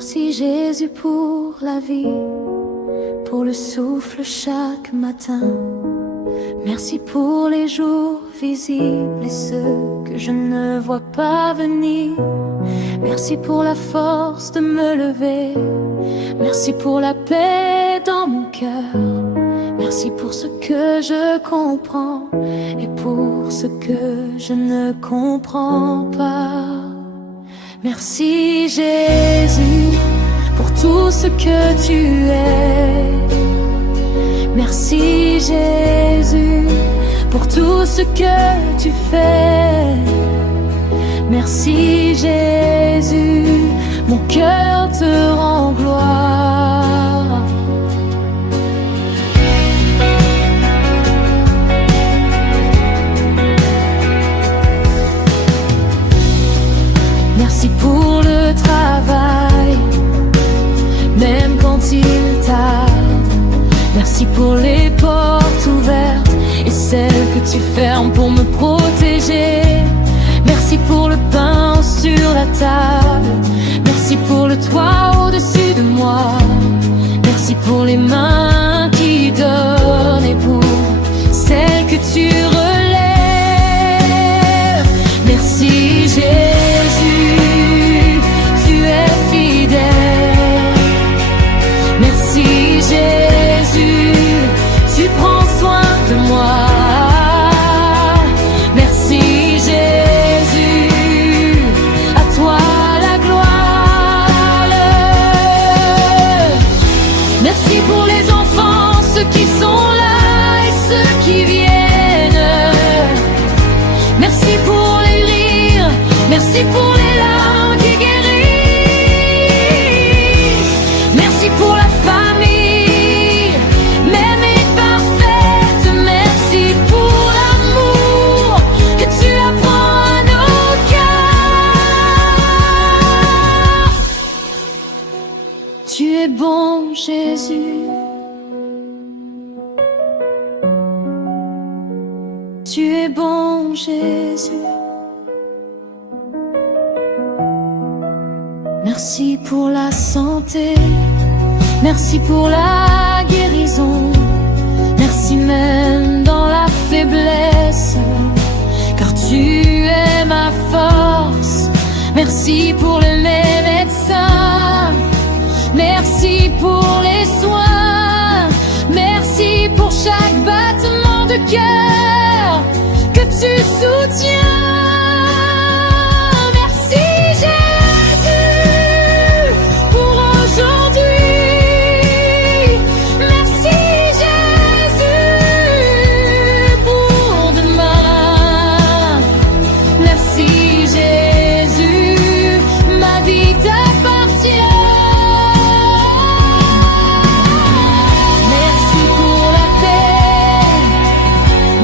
Merci Jésus pour la vie, pour le souffle chaque matin. Merci pour les jours visibles et ceux que je ne vois pas venir. Merci pour la force de me lever. Merci pour la paix dans mon cœur. Merci pour ce que je comprends et pour ce que je ne comprends pas. Merci Jésus pour tout ce que tu es. Merci Jésus pour tout ce que tu fais. Merci Jésus, mon cœur te rend gloire. Merci pour le travail, même quand il tarde. Merci pour les portes ouvertes et celles que tu fermes pour me protéger. Merci pour le pain sur la table. Merci pour le toit au-dessus de moi. Merci pour les mains qui donnent et pour celles que tu relèves. Merci Jésus, tu es fidèle. Merci Jésus, tu prends soin de moi. Merci Jésus, à toi la gloire. Merci pour les enfants, ceux qui sont là et ceux qui viennent. Merci pour les rires, merci pour les larmes qui guérissent. Merci pour la famille, même imparfaite. Merci pour l'amour que tu apprends à nos cœurs. Tu es bon, Jésus. Tu es bon, Jésus. Merci pour la santé. Merci pour la guérison. Merci même dans la faiblesse, car tu es ma force. Merci pour les médecins. Merci pour les soins. Merci pour chaque battement de cœur que tu soutiens. Merci Jésus pour aujourd'hui. Merci Jésus pour demain. Merci Jésus, ma vie t'appartient. Merci pour la paix.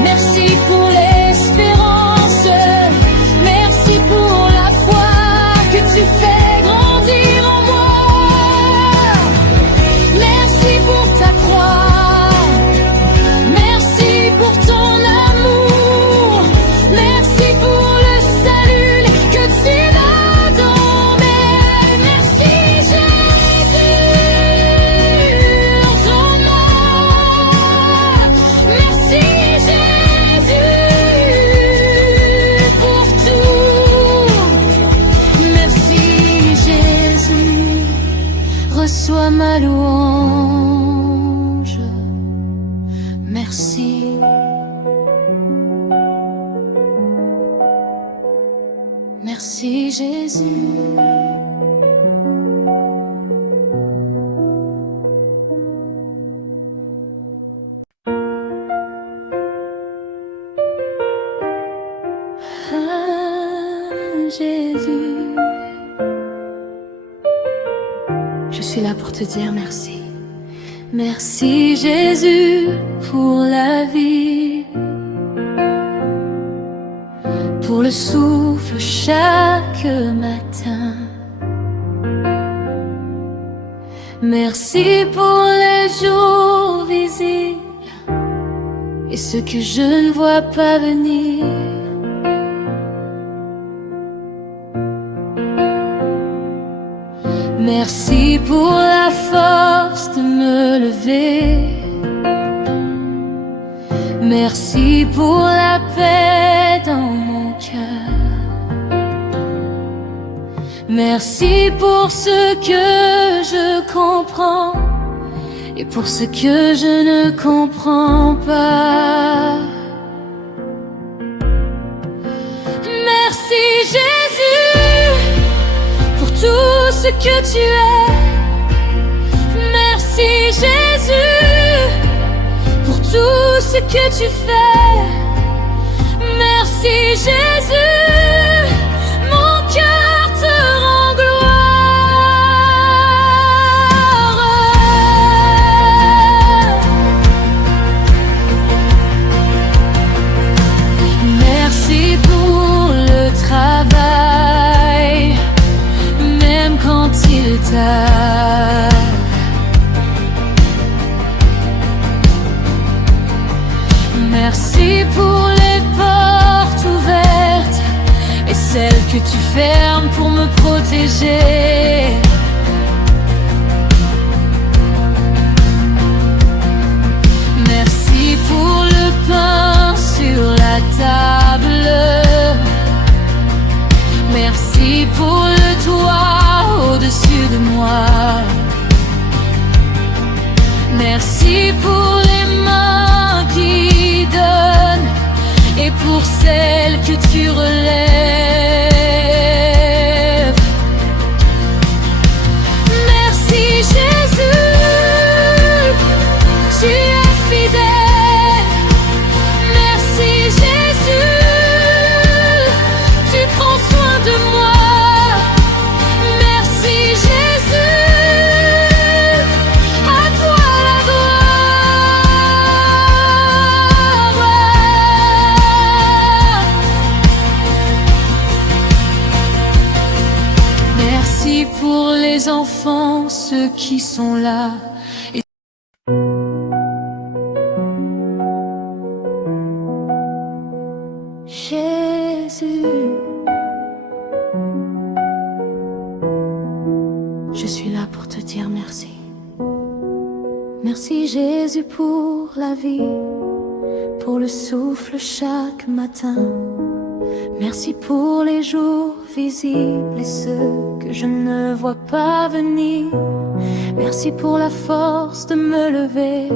Merci pour l'espérance. Merci pour la foi que tu fais grandir en moi. Merci pour ta croix. Merci pour ton amour. Merci pour le salut que tu m'as donné. Merci Jésus en ton nom. Merci Jésus pour tout. Merci Jésus, reçois ma louange. Merci. Merci Jésus. Ah, Jésus, je suis là pour te dire merci. Merci Jésus pour la vie, pour le souffle chaque matin. Merci pour les jours visibles et ceux que je ne vois pas venir. Merci pour la force de me lever. Merci pour la paix dans mon cœur. Merci pour ce que je comprends et pour ce que je ne comprends pas. Merci Jésus pour tout ce que tu es. Merci Jésus pour tout ce que tu fais. Merci Jésus, mon cœur te rend gloire. Merci pour le travail, même quand il tarde. Merci pour les portes ouvertes et celles que tu fermes pour me protéger. Merci pour le pain sur la table. Merci pour le toit au-dessus de moi. Merci pour les mains qui donnent et pour celles que tu relèves. Merci Jésus, tu es fidèle. Merci Jésus, tu prends soin de moi. Merci Jésus, à toi la gloire. Merci pour les enfants, ceux qui sont là. Jésus, je suis là pour te dire merci. Merci Jésus pour la vie, pour le souffle chaque matin. Merci pour les jours visibles et ceux que je ne vois pas venir. Merci pour la force de me lever.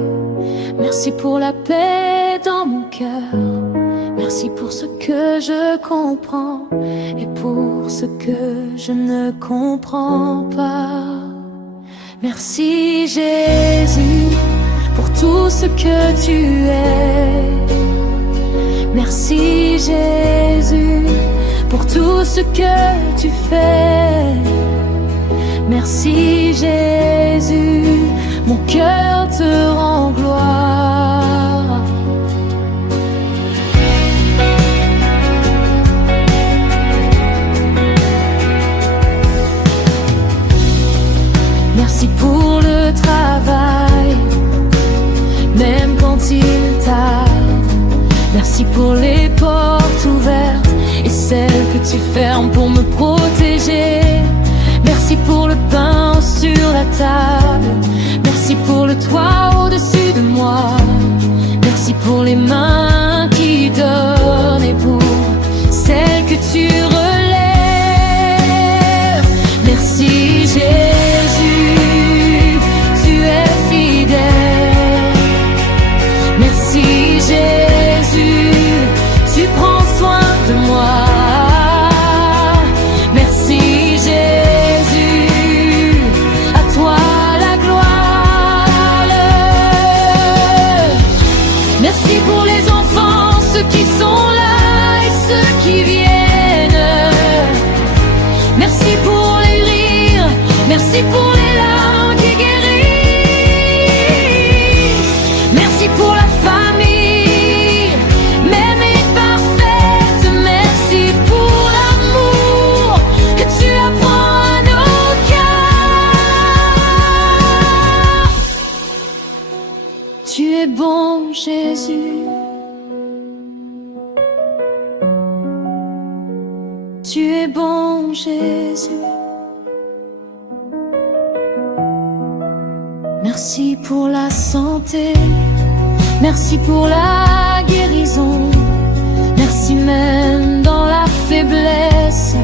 Merci pour la paix dans mon cœur. Merci pour ce que je comprends et pour ce que je ne comprends pas. Merci Jésus pour tout ce que tu es. Merci Jésus pour tout ce que tu fais. Merci Jésus, mon cœur te rend gloire. Merci pour le travail, même quand il tarde. Merci pour les portes ouvertes et celles que tu fermes pour me protéger. Merci pour le pain sur la table. Merci pour le toit au-dessus de moi. Merci pour les mains qui donnent et pour celles que tu relèves. Merci Jésus, tu es fidèle. Merci Jésus, tu prends soin de moi. Merci Jésus, à toi la gloire. Merci pour les enfants, ceux qui sont là et ceux qui viennent. Merci pour les rires, merci pour les larmes qui guérissent. Merci pour la famille, même imparfaite. Merci pour l'amour que tu apprends à nos cœurs. Tu es bon Jésus, tu es bon Jésus. Merci pour la santé, merci pour la guérison, merci même dans la faiblesse,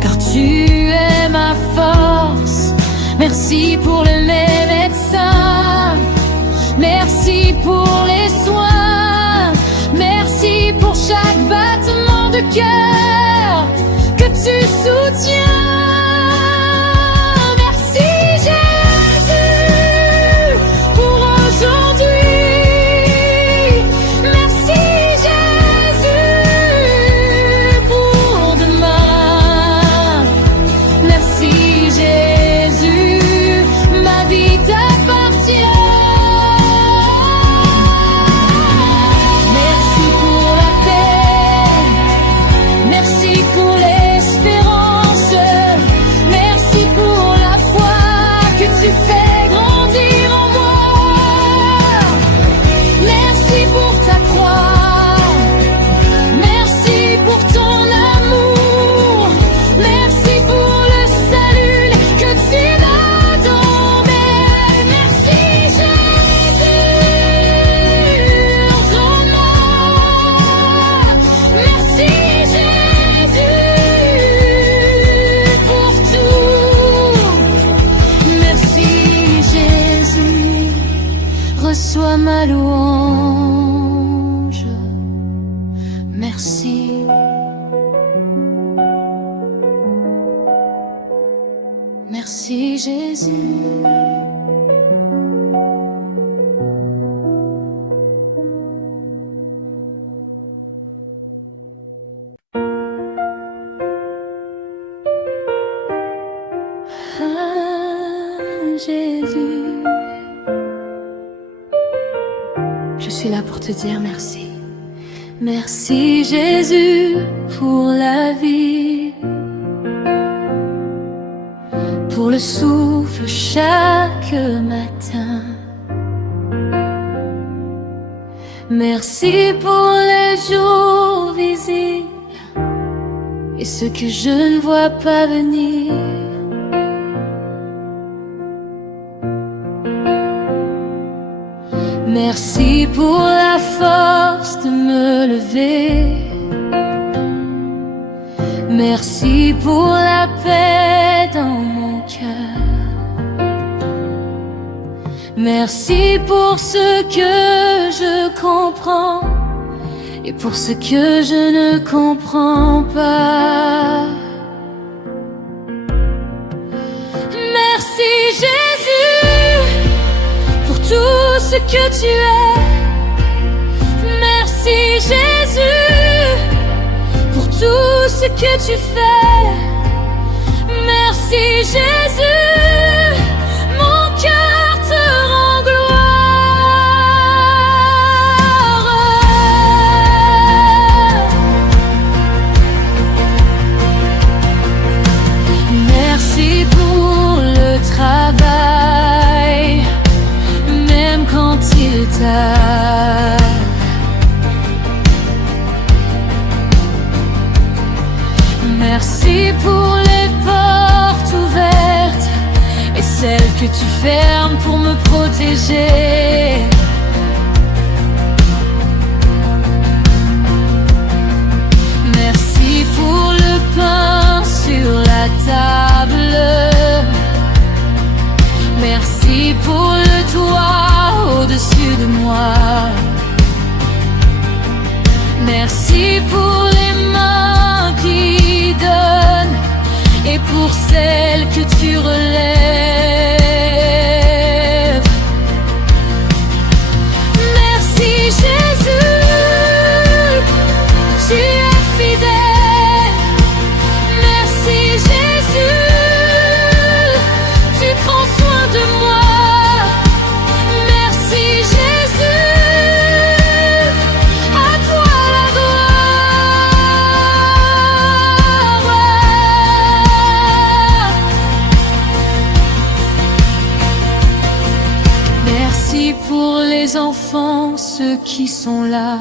car tu es ma force. Merci pour les médecins, merci pour les soins, merci pour chaque battement de cœur que tu soutiens. Reçois ma louange, merci. Merci Jésus. Ah, Jésus. Je suis là pour te dire merci. Merci Jésus pour la vie, pour le souffle chaque matin. Merci pour les jours visibles et ceux que je ne vois pas venir. Merci pour la force de me lever. Merci pour la paix dans mon cœur. Merci pour ce que je comprends et pour ce que je ne comprends pas. Merci Jésus pour tout ce que tu es. Merci Jésus pour tout ce que tu fais. Merci Jésus, mon cœur te rend gloire. Merci pour le travail, même quand il tarde. Merci pour les portes ouvertes et celles que tu fermes pour me protéger. Merci pour le pain sur la table. Merci pour le toit au-dessus de moi. Merci pour les mains qui donnent et pour celles que tu relèves. Merci Jésus, tu es fidèle. Merci Jésus, tu prends soin de moi. Merci Jésus, à toi la gloire. Merci pour les enfants, ceux qui sont là